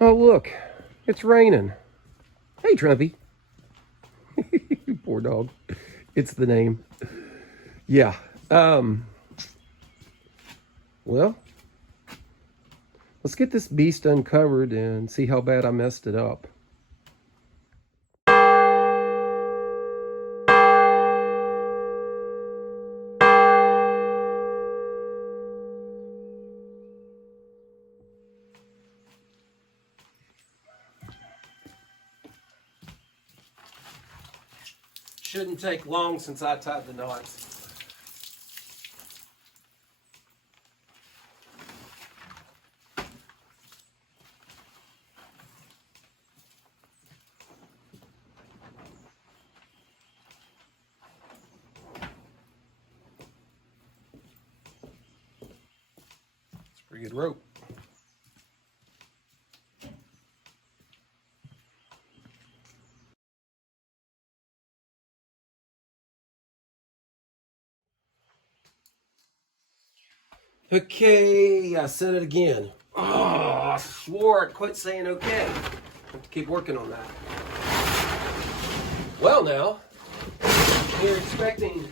Oh, look, it's raining. Hey, Trumpy. Poor dog. It's the name. Yeah. Well, let's get this beast uncovered and see how bad I messed it up. Shouldn't take long since I tied the knots. It's a pretty good rope. Okay, I said it again. Oh, I swore I'd quit saying okay. I have to keep working on that. Well, now, we're expecting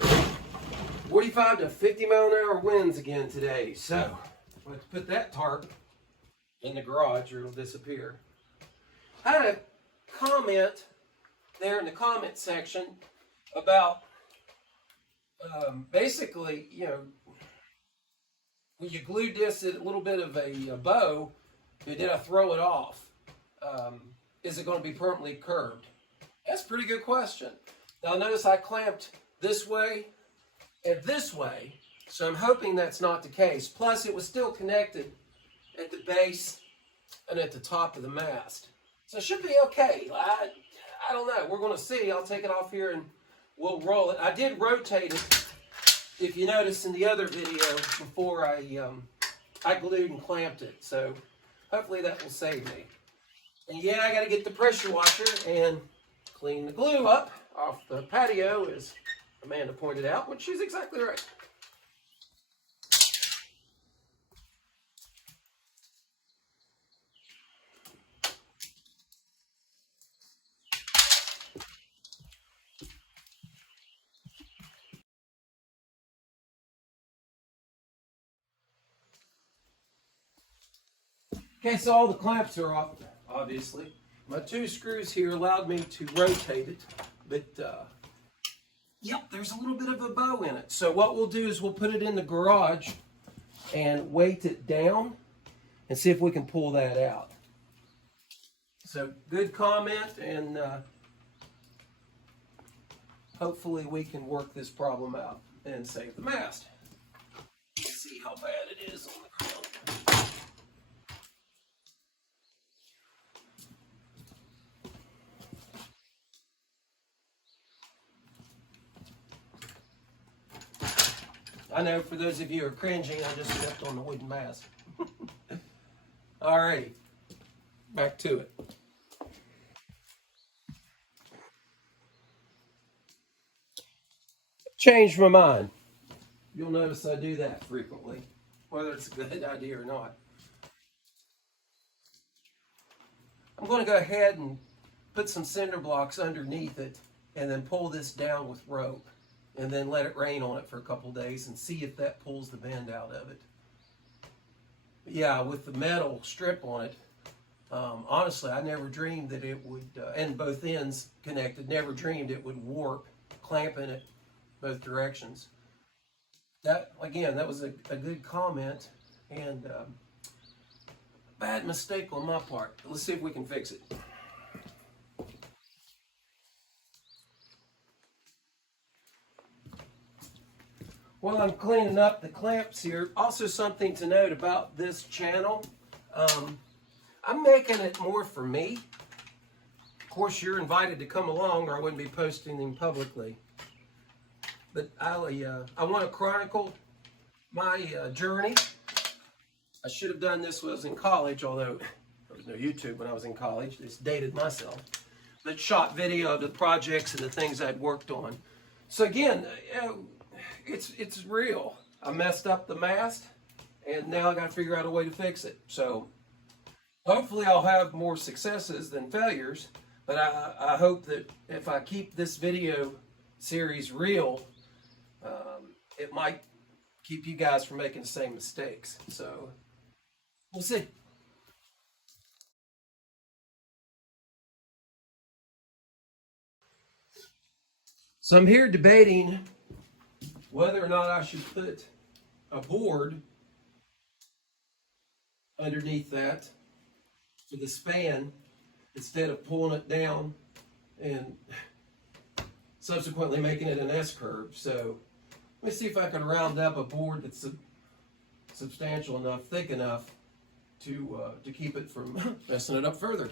45 to 50 mile an hour winds again today. So, let's put that tarp in the garage or it'll disappear. I had a comment there in the comment section about basically, when you glued this at a little bit of a bow, did I throw it off? Is it going to be permanently curved? That's a pretty good question. Now notice I clamped this way and this way, so I'm hoping that's not the case. Plus it was still connected at the base and at the top of the mast. So it should be okay. I don't know. We're going to see. I'll take it off here and we'll roll it. I did rotate it, if you notice in the other video, before I glued and clamped it. So hopefully that will save me. And yeah, I got to get the pressure washer and clean the glue up off the patio, as Amanda pointed out, which she's exactly right. Okay, so all the clamps are off, obviously. My two screws here allowed me to rotate it, but yep, there's a little bit of a bow in it. So what we'll do is we'll put it in the garage and weight it down and see if we can pull that out. So good comment, and hopefully we can work this problem out and save the mast. Let's see how bad it is on the ground. I know for those of you who are cringing, I just stepped on the wooden mast. Alrighty, back to it. Changed my mind. You'll notice I do that frequently, whether it's a good idea or not. I'm going to go ahead and put some cinder blocks underneath it and then pull this down with rope and then let it rain on it for a couple days and see if that pulls the bend out of it. But yeah, with the metal strip on it, honestly, I never dreamed that it would, and both ends connected, never dreamed it would warp, clamping it both directions. That, again, that was a good comment and bad mistake on my part. Let's see if we can fix it. While I'm cleaning up the clamps here, also something to note about this channel. I'm making it more for me. Of course, you're invited to come along or I wouldn't be posting them publicly. But I want to chronicle my journey. I should have done this when I was in college, although there was no YouTube when I was in college. Just dated myself. But shot video of the projects and the things I'd worked on. So again, it's real. I messed up the mast, and now I got to figure out a way to fix it. So Hopefully I'll have more successes than failures, but I hope that if I keep this video series real, it might keep you guys from making the same mistakes. So we'll see. So I'm here debating whether or not I should put a board underneath that for the span instead of pulling it down and subsequently making it an S-curve. So let me see if I can round up a board that's substantial enough, thick enough to keep it from messing it up further.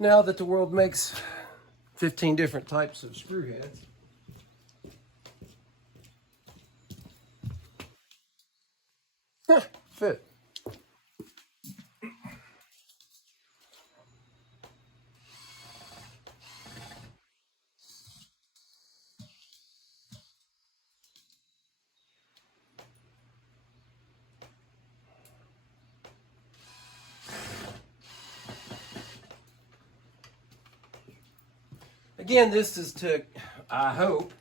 Now that the world makes 15 different types of screw heads, fit. Again, this is to, I hope,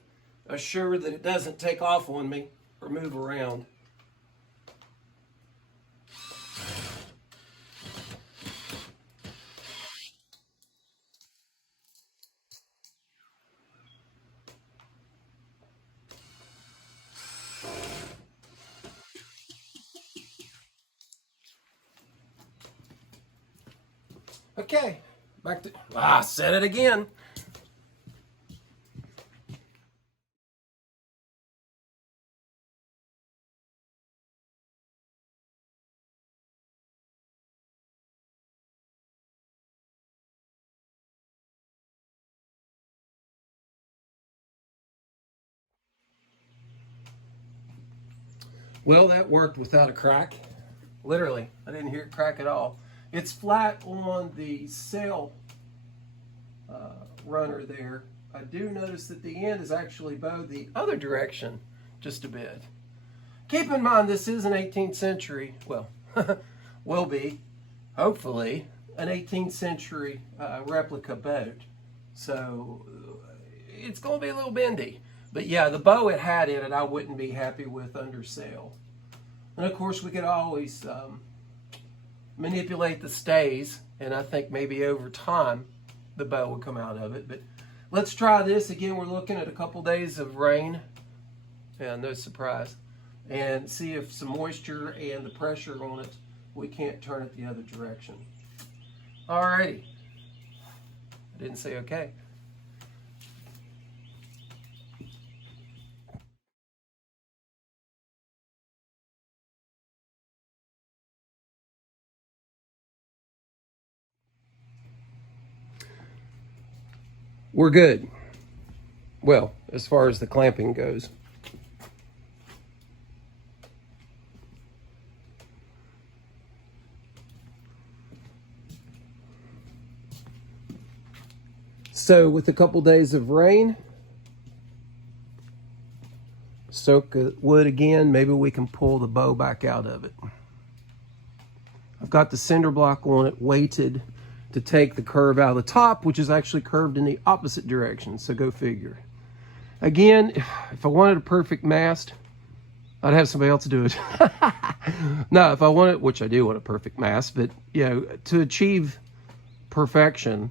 assure that it doesn't take off on me or move around. Okay, back to, said it again. Well, that worked without a crack. Literally, I didn't hear it crack at all. It's flat on the sail runner there. I do notice that the end is actually bowed the other direction just a bit. Keep in mind this is an 18th century, well, will be, hopefully, an 18th century replica boat. So it's going to be a little bendy. But yeah, the bow it had in it I wouldn't be happy with under sail. And of course we could always manipulate the stays, and I think maybe over time the bow will come out of it. But let's try this again. We're looking at a couple days of rain, yeah, no surprise, and see if some moisture and the pressure on it, we can't turn it the other direction. Alrighty, I didn't say okay. We're good. Well, as far as the clamping goes. So with a couple days of rain, soak wood again, maybe we can pull the bow back out of it. I've got the cinder block on it weighted to take the curve out of the top, which is actually curved in the opposite direction. So go figure. Again, if I wanted a perfect mast, I'd have somebody else do it. No, if I wanted, which I do want a perfect mast, but you know, to achieve perfection,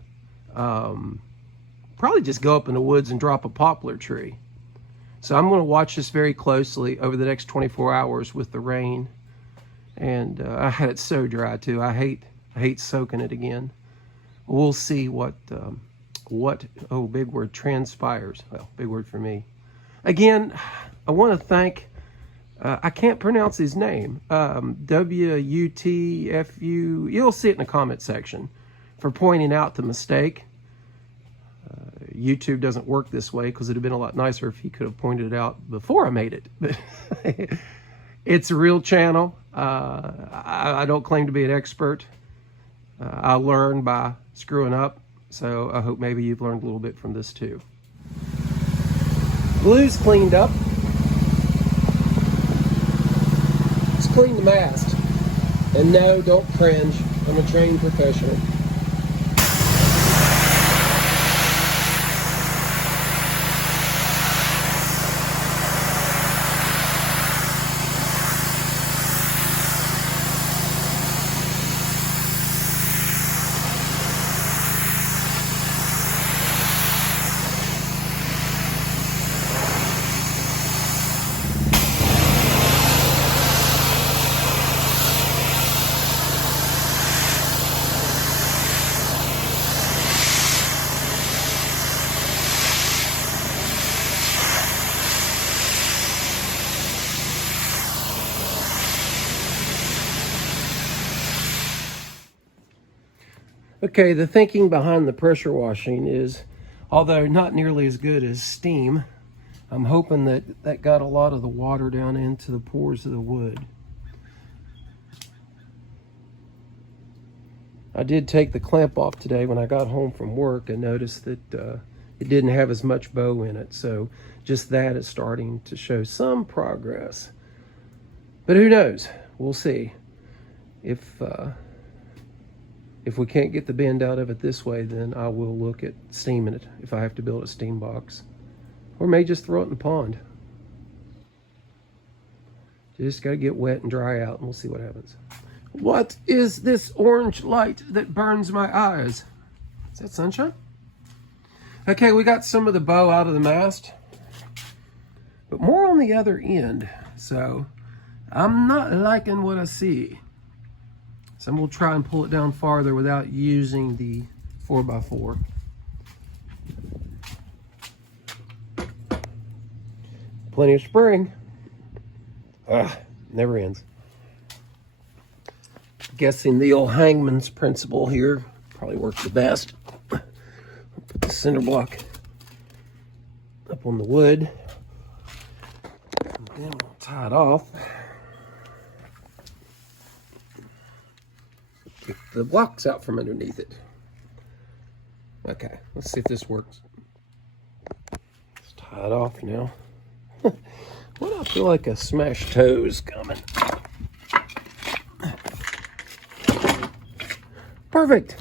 probably just go up in the woods and drop a poplar tree. So I'm going to watch this very closely over the next 24 hours with the rain. And I had it so dry too. I hate soaking it again. We'll see what oh, big word, transpires. Well, big word for me. Again, I want to thank, I can't pronounce his name, W-U-T-F-U, you'll see it in the comment section, for pointing out the mistake. YouTube doesn't work this way because it'd have been a lot nicer if he could have pointed it out before I made it. But it's a real channel. I don't claim to be an expert. I learn by screwing up, so I hope maybe you've learned a little bit from this too. Glue's cleaned up. Let's clean the mast. And no, don't cringe. I'm a trained professional. Okay, the thinking behind the pressure washing is, although not nearly as good as steam, I'm hoping that that got a lot of the water down into the pores of the wood. I did take the clamp off today when I got home from work and noticed that it didn't have as much bow in it, so just that is starting to show some progress. But who knows? We'll see. If we can't get the bend out of it this way, then I will look at steaming it if I have to build a steam box. Or may just throw it in the pond. Just got to get wet and dry out and we'll see what happens. What is this orange light that burns my eyes? Is that sunshine? Okay, we got some of the bow out of the mast, but more on the other end. So I'm not liking what I see. So I'm going to try and pull it down farther without using the 4x4. Plenty of spring. Never ends. Guessing the old hangman's principle here probably works the best. Put the cinder block up on the wood. And then we'll tie it off. Get the blocks out from underneath it. Okay, let's see if this works. Let's tie it off now. What, I feel like a smashed toe is coming. Perfect.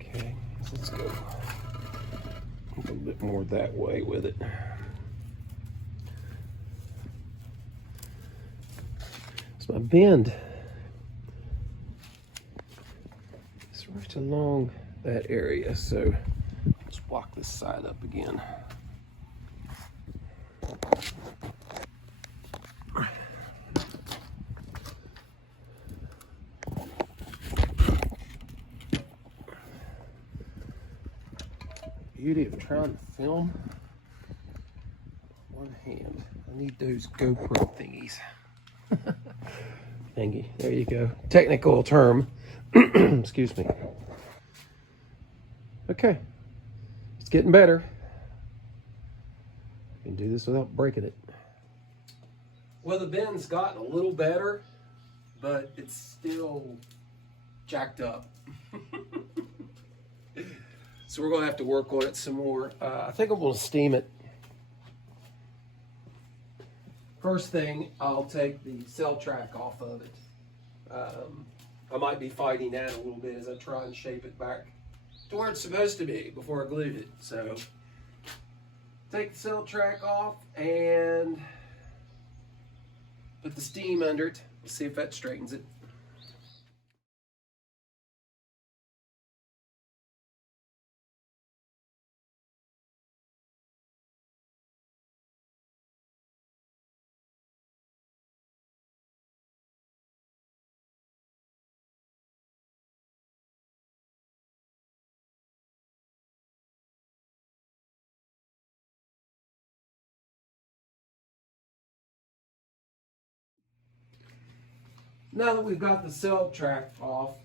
Okay, so let's go a little bit more that way with it. So my bend is right along that area, so let's block this side up again. Beauty of trying to film one hand. I need those GoPro thingies. Thingy. There you go. Technical term. Excuse me. Okay. It's getting better. I can do this without breaking it. Well, the bend's gotten a little better, but it's still jacked up. So we're going to have to work on it some more. I think I'm going to steam it. first thing, I'll take the cell track off of it. I might be fighting that a little bit as I try and shape it back to where it's supposed to be before I glued it. So take the cell track off and put the steam under it. Let's see if that straightens it. Now that we've got the cell track off,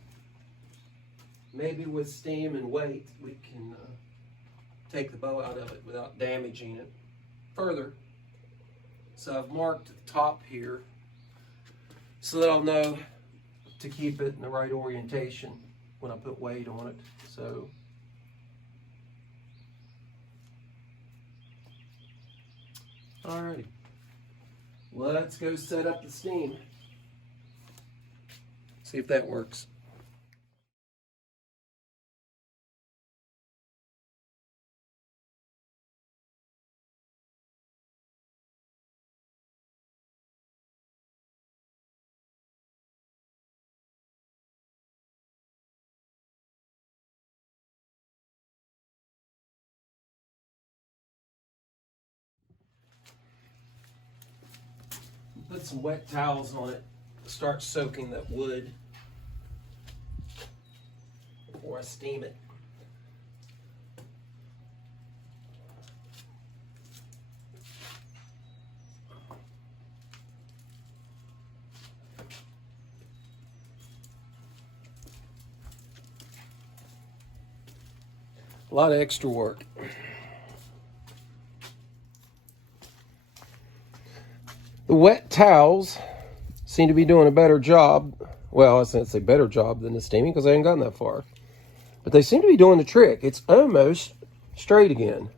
maybe with steam and weight, we can take the bow out of it without damaging it further. So I've marked the top here so that I'll know to keep it in the right orientation when I put weight on it. So alrighty, let's go set up the steam. See if that works. Put some wet towels on it to start soaking that wood before I steam it. A lot of extra work. The wet towels seem to be doing a better job. Well, I was going to say better job than the steaming because I haven't gotten that far. But they seem to be doing the trick. It's almost straight again.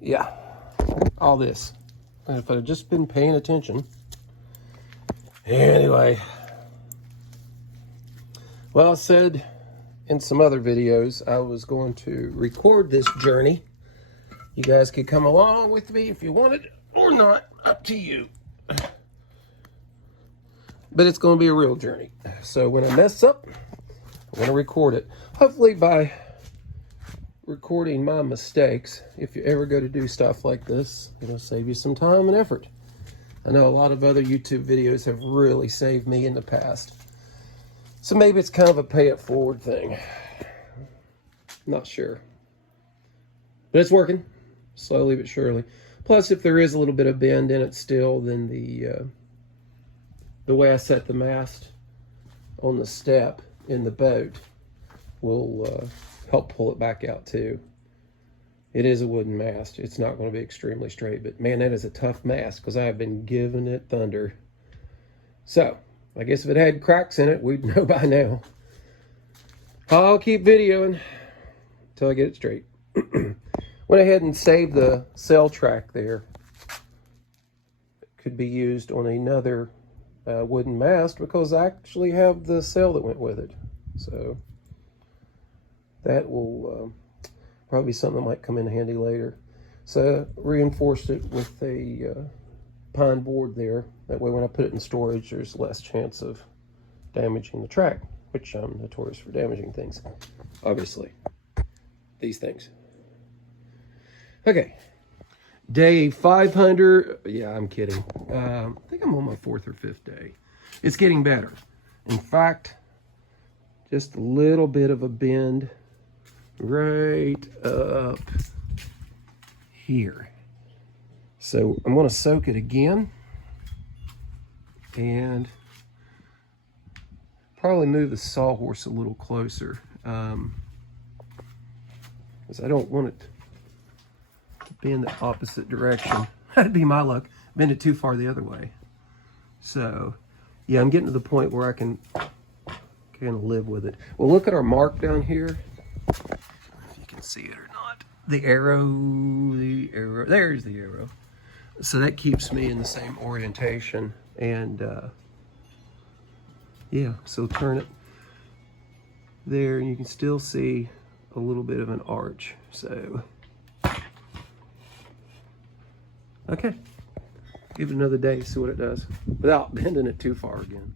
Yeah, all this. And if I'd just been paying attention. Anyway. Well, I said in some other videos I was going to record this journey. You guys could come along with me if you wanted or not, up to you. But it's going to be a real journey. So when I mess up, I'm going to record it. Hopefully by recording my mistakes, if you ever go to do stuff like this, it'll save you some time and effort. I know a lot of other YouTube videos have really saved me in the past. So maybe it's kind of a pay it forward thing. Not sure. But it's working, slowly but surely. Plus, if there is a little bit of bend in it still, then the way I set the mast on the step in the boat will help pull it back out too. It is a wooden mast. It's not going to be extremely straight, but man, that is a tough mast because I have been giving it thunder. So, I guess if it had cracks in it, we'd know by now. I'll keep videoing until I get it straight. Went ahead and saved the cell track there. It could be used on another wooden mast because I actually have the cell that went with it. So that will probably be something that might come in handy later. So reinforced it with a pine board there. That way when I put it in storage, there's less chance of damaging the track, which I'm notorious for damaging things, obviously. These things. Okay, day 500. Yeah, I'm kidding. I think I'm on my 4th or 5th day. It's getting better. In fact, just a little bit of a bend right up here. So I'm going to soak it again and probably move the sawhorse a little closer because I don't want it be in the opposite direction. That'd be my luck. Bend it too far the other way. So, yeah, I'm getting to the point where I can kind of live with it. Well, look at our mark down here. I don't know if you can see it or not. The arrow, there's the arrow. So that keeps me in the same orientation. And yeah, so turn it there, and you can still see a little bit of an arch. So, okay, give it another day, see what it does without bending it too far again.